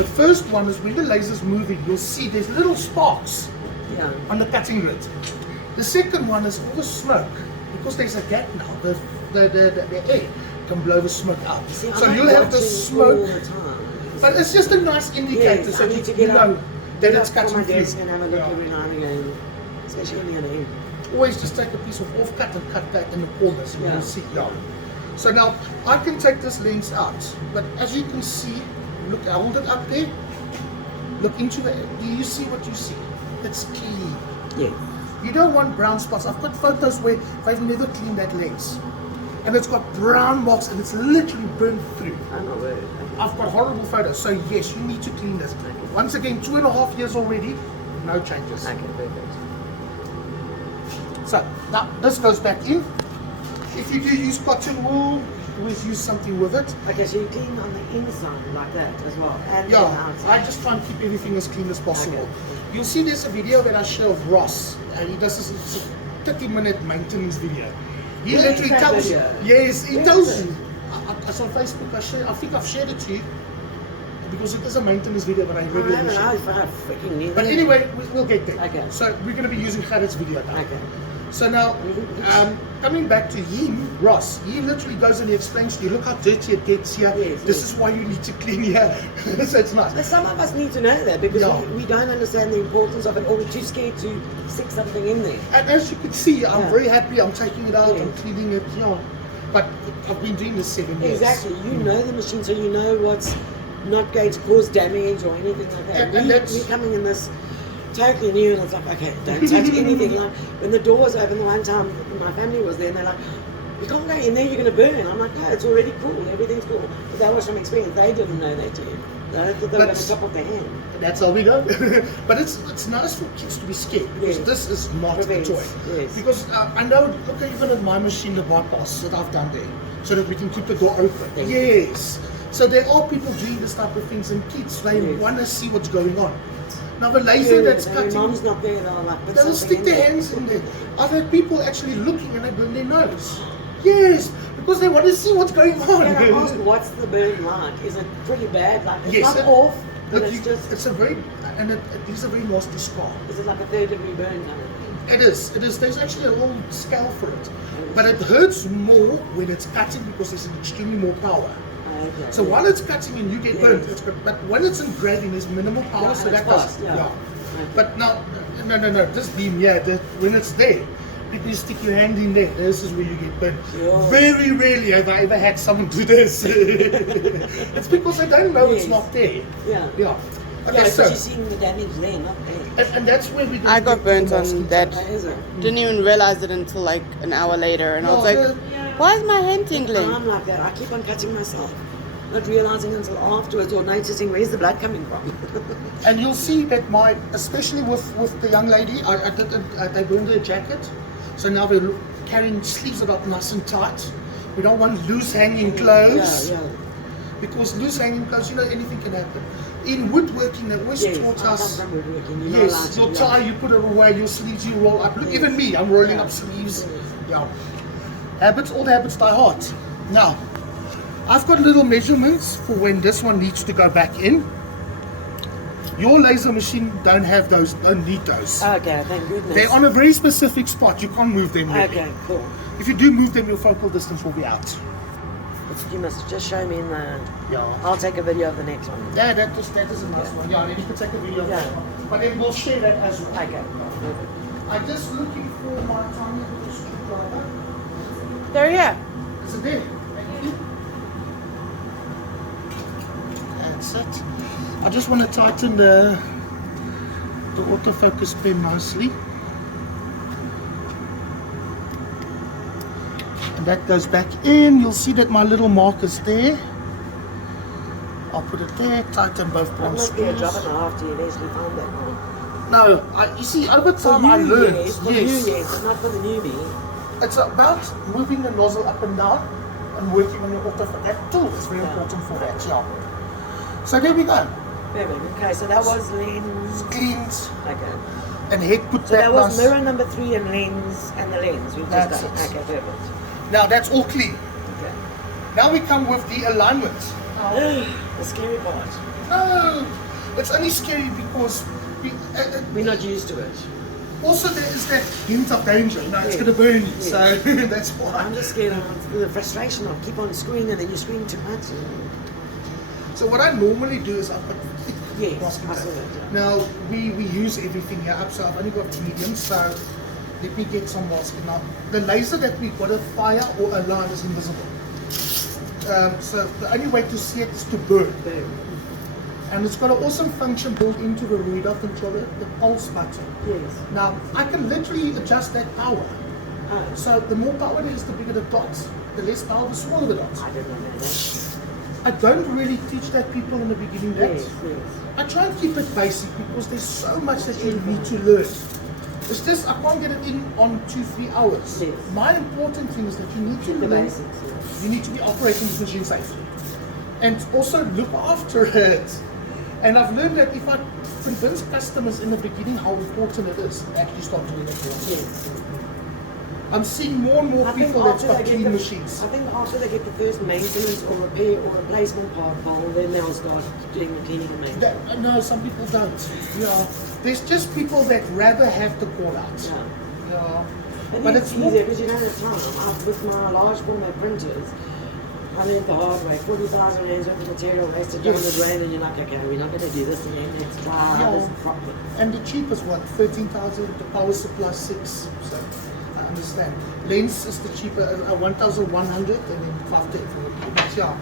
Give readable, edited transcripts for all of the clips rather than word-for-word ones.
The first one is when the laser's moving, you'll see there's little sparks on the cutting grid. The second one is all the smoke, because there's a gap now, the air can blow the smoke out. See, so you'll have the smoke, but it's just a nice indicator so you know that it's cutting through. And have a look every now and again, especially when you're in. Always just take a piece of off-cut and cut that in the corners and you'll see. So now, I can take this lens out, but as you can see, look, I hold it up there, look into the, do you see what you see? It's clean. Yeah. You don't want brown spots. I've got photos where I've never cleaned that lens. And it's got brown marks and it's literally burned through. I'm not worried. I've got horrible photos, so yes, you need to clean this. Once again, 2.5 years already, no changes. Okay, perfect. So, now this goes back in. If you do use cotton wool, always use something with it. Okay, so you clean on the inside like that as well? And I just try and keep everything as clean as possible. Okay. You'll see there's a video that I show of Ross, and he does this 30-minute maintenance video. He literally tells you. Yes, he tells you. It's on Facebook. I think I've shared it to you because it is a maintenance video, but I really freaking need. But anyway, we'll get there. Okay. So we're going to be using Gerrit's video now. Okay. So now, coming back to him, Ross, he literally goes and he explains to you, look how dirty it gets here. Yes, this is why you need to clean here. So it's nice. But some of us need to know that because we don't understand the importance of it, or we're too scared to stick something in there. And as you can see, I'm very happy. I'm taking it out, I'm cleaning it, But I've been doing this 7 years. Exactly. You know the machine, so you know what's not going to cause damage or anything like that. And we're coming in this totally new, and it's like, okay, don't touch anything. Like when the door was open the one time, my family was there, and they're like, you can't go in there, you're going to burn. I'm like, no, it's already cool, everything's cool. But that was from experience. They didn't know that too. They thought they were on the top of their hand. That's how we go. But it's nice for kids to be scared, because this is not a toy. Yes. Because I know, even at my machine, the bypass that I've done there, so that we can keep the door open. Yes. So there are people doing this type of things, and kids, they want to see what's going on. Now the laser that's cutting, mom's not there, they'll like put they'll stick their hands in there. I've had people actually looking and they burn their nose. Yes, because they want to see what's going on. Can I ask, what's the burn like? Is it pretty bad? Like it's yes, not off, but look, it's just. It's a very, and it is a very nasty scar. Is it like a 3rd-degree burn kind of thing? It is. It is. There's actually a little scale for it, but it hurts more when it's cutting because there's extremely more power. Okay, so while it's cutting and you get burnt, it's good. But when it's in grading, there's minimal power, so that does. Okay. But now, no. This beam, when it's there, if you stick your hand in there, this is where you get burnt. Very rarely have I ever had someone do this. It's because they don't know it's not there. Yeah. Okay, so you're seeing the damage there, not there. And that's where we. I got burnt on that. Didn't even realize it until like an hour later, and I was like, "Why is my hand tingling?" I'm like that. I keep on cutting myself, not realizing until afterwards or noticing where's the blood coming from. And you'll see that especially with the young lady, they burned her jacket, so now we're carrying sleeves that are nice and tight. We don't want loose hanging clothes. Because loose hanging clothes, anything can happen. In woodworking, they always taught us. Your tie, you put it away, your sleeves you roll up. Look, even me, I'm rolling up sleeves. All the habits die hard. Now, I've got little measurements for when this one needs to go back in. Your laser machine don't need those. Okay, thank goodness. They're on a very specific spot. You can't move them really. Okay, cool. If you do move them, your focal distance will be out. You must just show me in the... I'll take a video of the next one. Yeah, that is a nice one. Yeah, you can take a video of that one. But then we'll share that as well. Okay. I'm just looking for my tiny little screwdriver. They're here. Is it there? Thank you. That's it. I just want to tighten the autofocus pen nicely. And that goes back in. You'll see that my little mark is there. I'll put it there, tighten both bronze screws. It must be a job and a half to eventually find that one. No, you see, over time I learned. Yes, but not for the newbie. It's about moving the nozzle up and down and working on your autofocus. That tool is very important for that, So there we go. Okay, so that was lens. Cleaned. Okay. And head put so that was nice. mirror number 3 and lens and the lens. We've just done. Okay, perfect. Now that's all clean. Okay. Now we come with the alignment. The scary part. No! It's only scary because we're not used to it. also there is that hint of danger. You know, it's going to burn you. So that's why. I'm just scared of the frustration of keep on screening and then you screen too much. So what I normally do is I put thick masking I saw tape. that. Now we use everything here up, so I've only got medium, so let me get some masking. Now the laser that we got a fire or a line is invisible. So the only way to see it is to burn. And it's got an awesome function built into the radar controller, the pulse button. Yes. Now I can literally adjust that power. So the more power there is, the bigger the dots. The less power, the smaller the dots. I didn't know that. I don't really teach that people in the beginning that. Yes. I try and keep it basic because there's so much that you need to learn. It's just I can't get it in on 2-3 hours. Yes. My important thing is that you need to The learn. basics. You need to be operating this machine safely, and also look after it. And I've learned that if I convince customers in the beginning how important it is, they actually start doing it for us. Yes. I'm seeing more and more people that's got clean machines. I think after they get the first maintenance or repair or replacement part bowl, then they'll start doing the cleaning and maintenance. No, some people don't. Yeah, there's just people that rather have the call out. Yeah. And But it's it's more, easier because you don't have time. With my large format printers, I learned the hard way. 40,000 rands worth of material wasted down the drain, and you're like, okay, we're not going to do this again. Let's try this properly. and the cheapest one, 13,000. The power supply 6. So I understand. Lens is the cheaper, 1,100, and then 510 for the but yeah.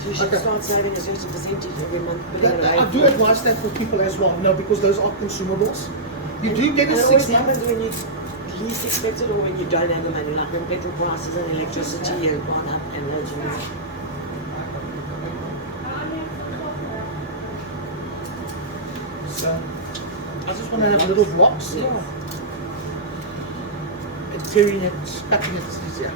So you should start saving a certain percentage every month. I do advise that for people as well. No, because those are consumables. You do get a it 6 always months. happens when you least expect it or when you don't have the money, like when petrol prices and electricity have gone up and loads of things. So I just want to have little blocks. Yeah. And tearing it, cutting it is easier.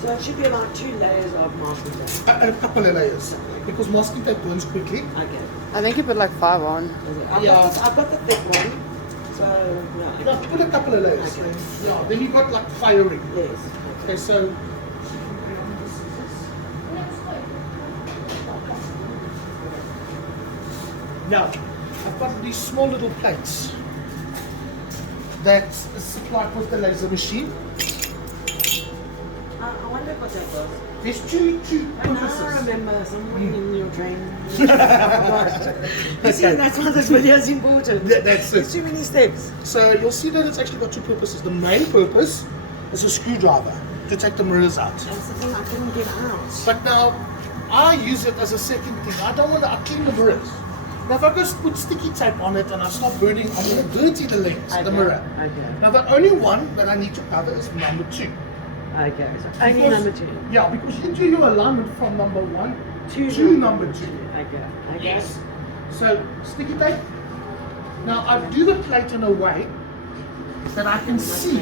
So it should be about 2 layers of masking tape. A couple of layers. Because masking tape burns quickly. Okay. I think you put like 5 on. I've got the thick one. So, no. You know, put a couple of layers. Okay. Yeah, then you got like firing. Yes. Okay, so now I've got these small little plates that is supplied with the laser machine. I wonder what that was. There's two I purposes. remember someone in your training. You see, that's why this video is important. That's There's it. too many steps. So you'll see that it's actually got 2 purposes. The main purpose is a screwdriver to take the mirrors out. That's the thing I couldn't get out. But now I use it as a second thing. I don't want to clean the mirrors. Now if I just put sticky tape on it and I start burning, I'm going to dirty the lens, the mirror. Okay. Now the only one that I need to cover is number 2. Okay. So only Because- number 2. Yeah, because you do your alignment from number 1 To to number 2. Okay. Yes. So sticky tape. Now I do the plate in a way that I can see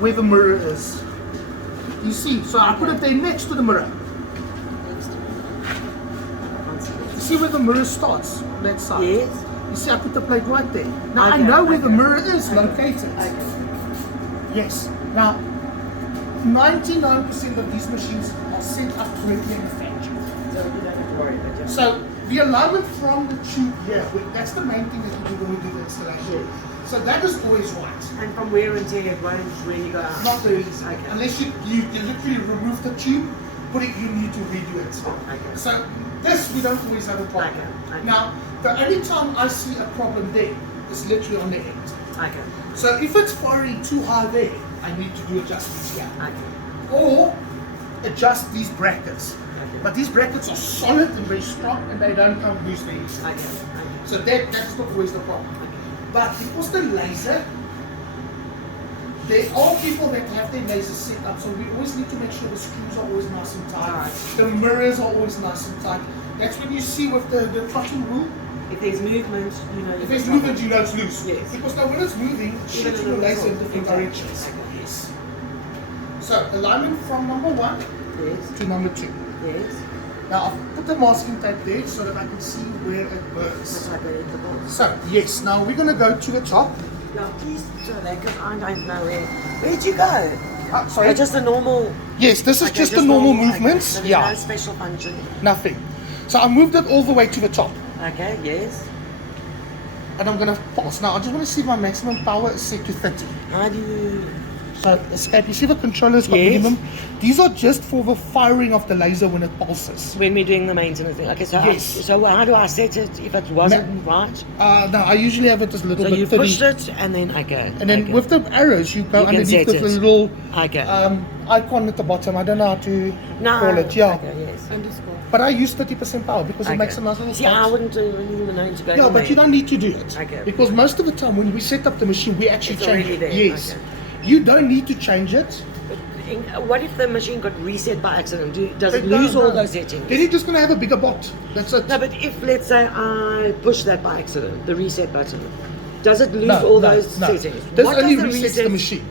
where the mirror is. You see, so I put it there next to the mirror. You see where the mirror starts on that side? Yes. You see, I put the plate right there. Now I Okay, know where the okay. mirror is located. Okay. Yes. Now, 99% of these machines are set up correctly in the factory. So you don't have to worry about it. So the alignment from the tube here, that's the main thing that we do when we do the installation. Yes. So that is always right. And from wear and tear, it won't really go out. Not really. Okay. Unless you literally remove the tube, put it, you need to redo it. Okay. So this we don't always have a problem. Okay. Now, the only time I see a problem there is literally on the end. Okay. So if it's firing too high there, I need to do adjustments here. Okay. Or adjust these brackets. Okay. But these brackets are solid and very strong and they don't come loose there easily. Okay. So that's not always the problem. But because the laser, there are people that have their laser set up, so we always need to make sure the screws are always nice and tight. Alright. The mirrors are always nice and tight. That's when you see with the trotting rule, If there's movement, you know. if there's movement, you know it's loose. Yes. Because now when it's moving, it's Even shooting a the little laser in bit. different Exactly. directions. Okay. Yes. So alignment from number 1 Yes. to number 2. Yes. Now I've put the masking tape there so that I can see where it burns. That's like the box. So yes, now we're gonna go to the top. Now please show that because I don't know where'd you go? Sorry. Just a normal. Yes, this is Okay, just the normal okay. movements. So there's Yeah. no special function. Nothing. So I moved it all the way to the top. Okay, yes. And I'm going to pulse. Now, I just want to see if my maximum power is set to 30. How do you... So, escape. You see the controller's got Yes. minimum? These are just for the firing of the laser when it pulses. When we're doing the maintenance thing. Okay, so, Yes. so how do I set it if it wasn't right? No, I usually have it as a little So bit you 30. pushed it and then, okay. And then okay. with the arrows, you go You can underneath set the it. little Okay. icon at the bottom. I don't know how to No. call it. Yeah. Okay, yes. Underscore. But I use 30% power because it Okay. makes a nice little See, I spot. wouldn't really even know to go Yeah, in but there. you don't need to do it. Okay. Because most of the time when we set up the machine, we actually It's change already it. there. Yes. Okay. You don't need to change it. What if the machine got reset by accident? Does it No, lose all no. those settings? Then you're just going to have a bigger bot. That's it. No, but if, let's say, I push that by accident, the reset button, does it lose No, all no, those no. settings? This What only does resets reset the machine.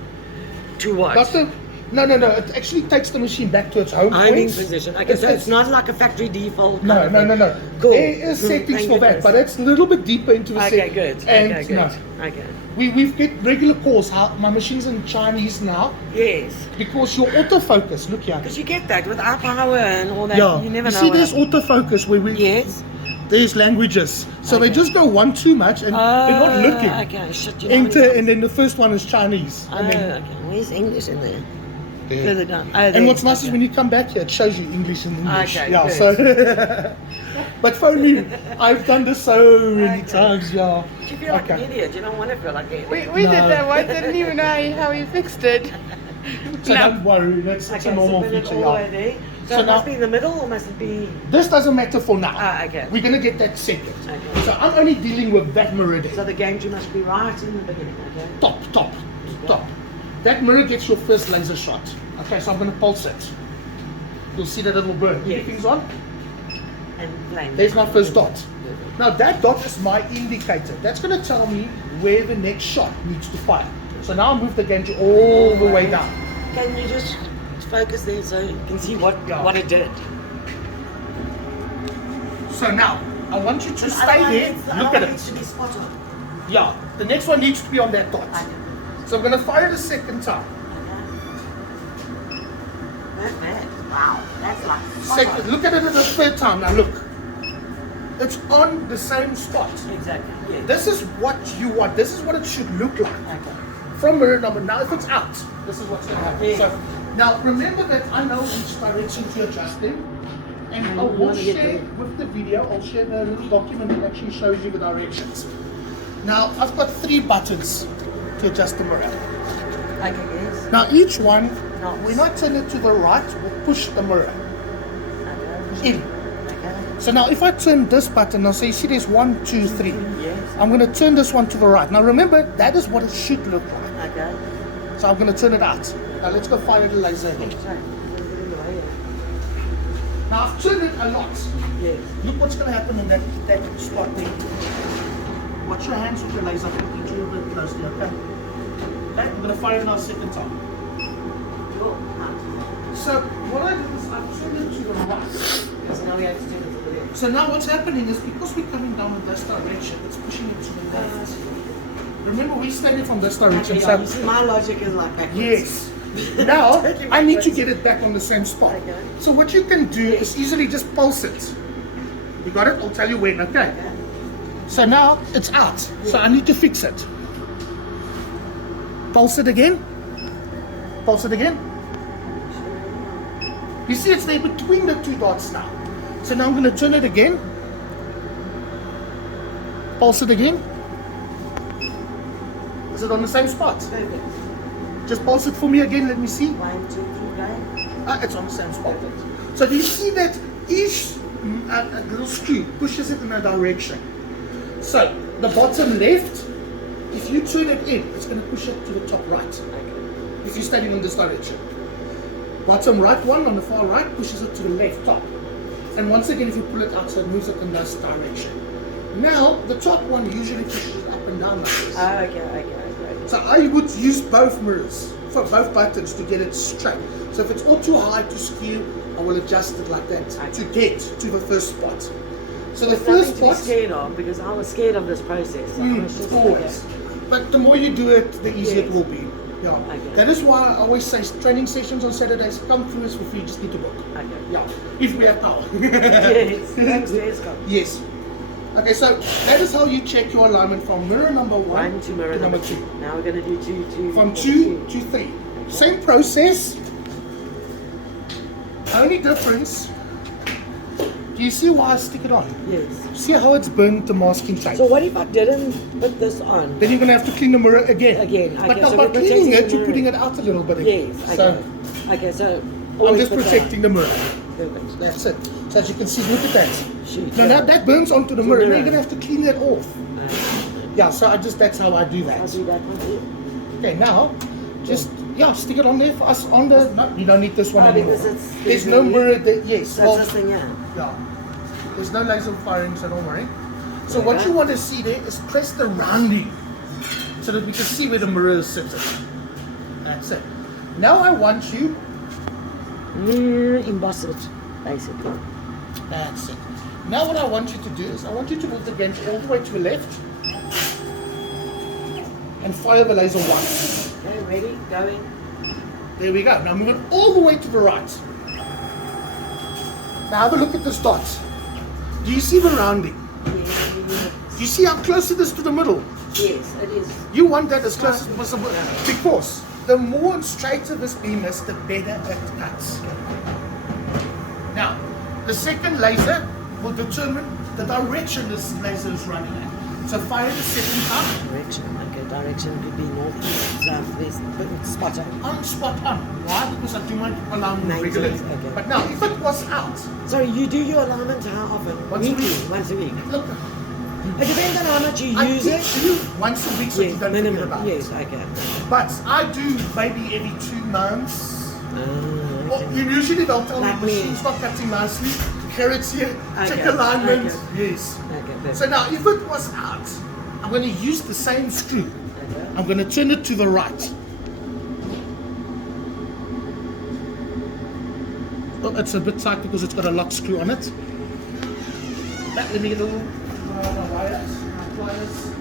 to what? Not the, no. It actually takes the machine back to its home Homing point. position. Okay, so it's not like a factory default. No, kind of no. thing. Cool. There is settings Thank for that, goodness. but it's a little bit deeper into the Okay, setting. good. And Okay, good. no. Okay. We've get regular calls. How my machine's in Chinese now Yes. because your autofocus. Look here. Because you get that with our power and all that. Yeah. You never know. see, what there's happens. autofocus where we. Yes. There's languages, so they Okay. just go one too much and they're not looking. Okay, shit. You know Enter, what and then the first one is Chinese. Oh, And then, okay. Where's English in there? yeah. Further down. Oh, And there. what's nice is Okay. when you come back here, it shows you English and English. Okay, yeah, good. so. But phone me. I've done this so many Okay. times, yeah. You feel like an idiot. You don't want to feel like an idiot. We No. did that once. I didn't even know how we fixed it. So No. don't worry, that's it's a normal so put it feature, all the way yeah. there. So, So it now- must be in the middle or must it be... This doesn't matter for now. Ah, okay. We're gonna get that second. Okay. So I'm only dealing with that mirror there. So the game tree must be right in the beginning, okay? Top. That mirror gets your first laser shot. Okay, so I'm gonna pulse it. You'll see that it'll burn. Yes. Everything's on. And flame. There's my first dot. Now that dot is my indicator. That's going to tell me where the next shot needs to fire. So now I move the gantry all the way down. Can you just focus there so you can see what it did? So now I want you to stay there. Look at it. To be spot on. Yeah, the next one needs to be on that dot. So I'm going to fire the second time. Not bad. Wow, that's like spot Second, on. look at it the third time. Now look, it's on the same spot. Exactly. Yeah. This is what you want. This is what it should look like. Okay. From mirror number. Now if it's out, this is what's going to happen. Yeah. So now remember that I know which direction to adjust them. And I you will wanna get share with the video, I'll share the little document that actually shows you the directions. Now I've got 3 buttons to adjust the mirror. Okay, yes. Now each one, No. when I turn it to the right, will push the mirror Okay. in. Okay. So now if I turn this button, I'll say, see there's 1, 2, 3. Yes. I'm going to turn this one to the right. Now remember, that is what it should look like. Okay. So I'm going to turn it out. Now let's go fire the laser again. Sorry. Now I've turned it a lot. Yes. Look what's going to happen in that spot there. Watch your hands with your laser. Put it a little bit closely, okay? Okay, I'm going to fire it now a second time. Cool. Nice. So what I did is I turned it to the right. So now we have to turn it to the left. So now what's happening is because we're coming down in this direction, it's pushing it to the left. Remember, we're standing from this direction. Okay, So you see, my logic is like backwards. yes. Now Totally I need to backwards. get it back on the same spot. Okay. So what you can do is easily just pulse it. You got it? I'll tell you when, okay? Okay. So now it's out. So I need to fix it. Pulse it again. Pulse it again. You see it's there between the 2 dots now. So now I'm going to turn it again. Pulse it again. Is it on the same spot? Perfect. Just pulse it for me again, let me see. 1, 2, 3, go. It's on the same spot. So do you see that each little screw pushes it in a direction? So the bottom left, if you turn it in, it's going to push it to the top right. If you're standing in this direction. Bottom right one on the far right pushes it to the left top. And once again, if you pull it out, so it moves it in this direction. Now the top one usually pushes it up and down like this. Oh, okay. So I would use both mirrors for both buttons to get it straight. So if it's all too high to skew, I will adjust it like that to get to the first spot. So the There's first nothing to be spot, scared of because I was scared of this process. So I was just always. But the more you do it, the easier it Yes. will be. Yeah. Okay. That is why I always say training sessions on Saturdays come through us for free. You just need to book. Okay. Yeah. If we have power. Yes. Thanks, Eskom. Yes. Okay, so that is how you check your alignment from mirror number 1 to mirror number number 2. Now we're going to do 2 to... From 2 to 3. Same process. Only difference. Do you see why I stick it on? Yes. See how it's burnt the masking tape? So what if I didn't put this on? Then you're going to have to clean the mirror again. Again. But Okay, now so by we're cleaning protecting it, the you're mirror. putting it out a little bit again. Yes, okay. So Okay, so... I'm always just put that protecting the mirror. on. Perfect. That's it. So as you can see, look at that. Shoot, Now yeah. that burns onto the mirror. Now mirror. you're going to have to clean that off. Yeah, so that's how I do that. I'll do that one too. Okay, now, just, stick it on there for us on the, no, you don't need this one anymore. because it's... There's no mirror there, yes. So it's this thing, yeah. Yeah. There's no laser firing, so don't worry. So what you want to see there is press the rounding so that we can see where the mirror is sitting. That's it. Now I want you, Emboss it, basically. that's it. Now what I want you to do is I want you to move the gauge all the way to the left and fire the laser once. Okay, ready, going. There we go. Now move it all the way to the right. Now have a look at this dot. Do you see the rounding? Yes. Do you see how close it is to the middle? Yes, it is. You want that as close as possible because the more straighter this beam is, the better it cuts. Now, the second laser will determine the direction this laser is running at. So fire the second time. Direction, okay, direction could be north, east, south, west, but it's spot on. I'm spot on. Why? Because I do my alignment 90, regularly. okay. But now, if it was out, Sorry, you do your alignment how often? Once a Weekly, week. Once a week. look, It depends on how much you I use teach it. you once a week so you Yes, don't forget minimum. about Yes, it. okay. But I do maybe every 2 months. Well, Okay. usually they'll tell Like me me. machine's not cutting nicely, carrots here, check Okay, alignment. okay. Yes. Okay, perfect. So now if it was out, I'm going to use the same screw. Okay. I'm going to turn it to the right. Oh, it's a bit tight because it's got a lock screw on it. Let me get a little wires, pliers.